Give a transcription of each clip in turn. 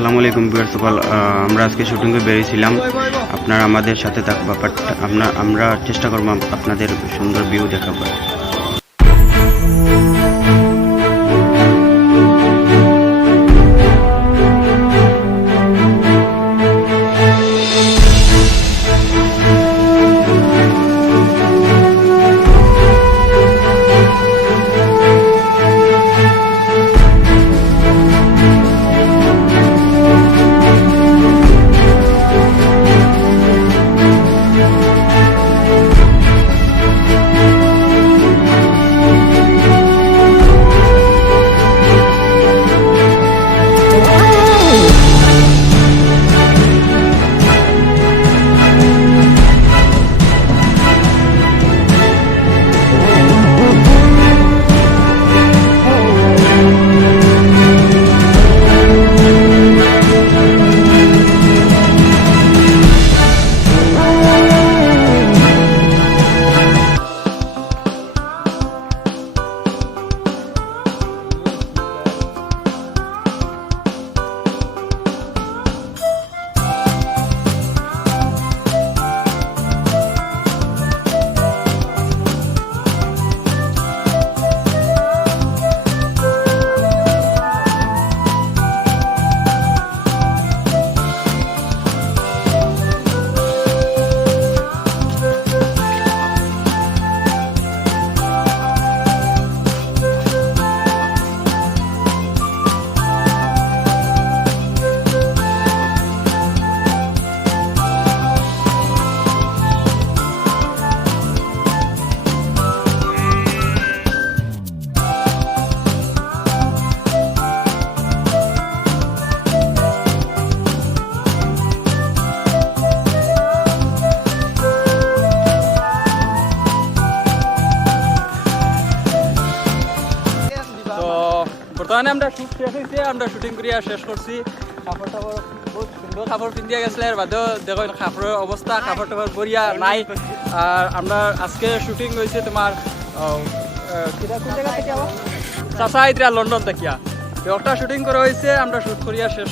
আসসালামু আলাইকুম ভিউয়ার্স সকল। আমরা আজকে শুটিংয়ে বেরিয়েছিলাম, আপনারা আমাদের সাথে থাকবা, বাট আমরা চেষ্টা করব আপনাদের সুন্দর ভিউ দেখাবার। বর্তমানে আমরা শুট শেষ হয়েছে, আমরা শুটিং করিয়া শেষ করছি। কাপড় টাপড় বহুত সুন্দর কাপড় পিন্ধিয়া গেছিল, এর বাদেও দেখো কাপড়ের অবস্থা, কাপড় টাপড় বরিয়া নাই। আর আমরা আজকে শুটিং হয়েছে তোমার চাষা ইতরা লন্ডন থাকিয়া একটা শুটিং করা হয়েছে। আমরা শুট করিয়া শেষ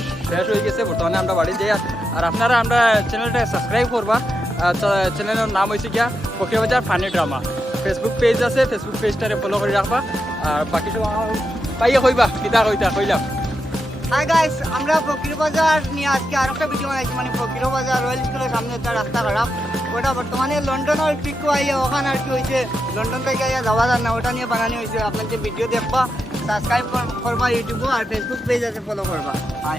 হয়ে গেছে, বর্তমানে আমরা বাড়ি যাই। আর আপনারা আমরা চ্যানেলটা সাবস্ক্রাইব করবা। চ্যানেলের নাম হয়েছে গিয়া ফকিরা বাজার ফানি ড্রামা। ফেসবুক পেজ আছে, ফেসবুক পেজটারে ফলো করে রাখবা। আর বাকি সব পাইয়া কইবা কিতা কইলাম। হাই গাইস, আমরা ফকির বাজার নিয়ে আজকে আর একটা ভিডিও বানাইছি। মানে ফকির বাজার রয়্যাল স্কুলের সামনে একটা রাস্তা খারাপ, ওটা বর্তমানে লন্ডনের পিকু আইয়া ওখানে আর কি হয়েছে, লন্ডন থেকে আইয়া যাওয়া যায় না, ওটা নিয়ে বানানো হয়েছে। আপনার যে ভিডিও দেখবা, সাবস্ক্রাইব করবা ইউটিউবে, আর ফেসবুক পেজ আছে ফলো করবা। হাই।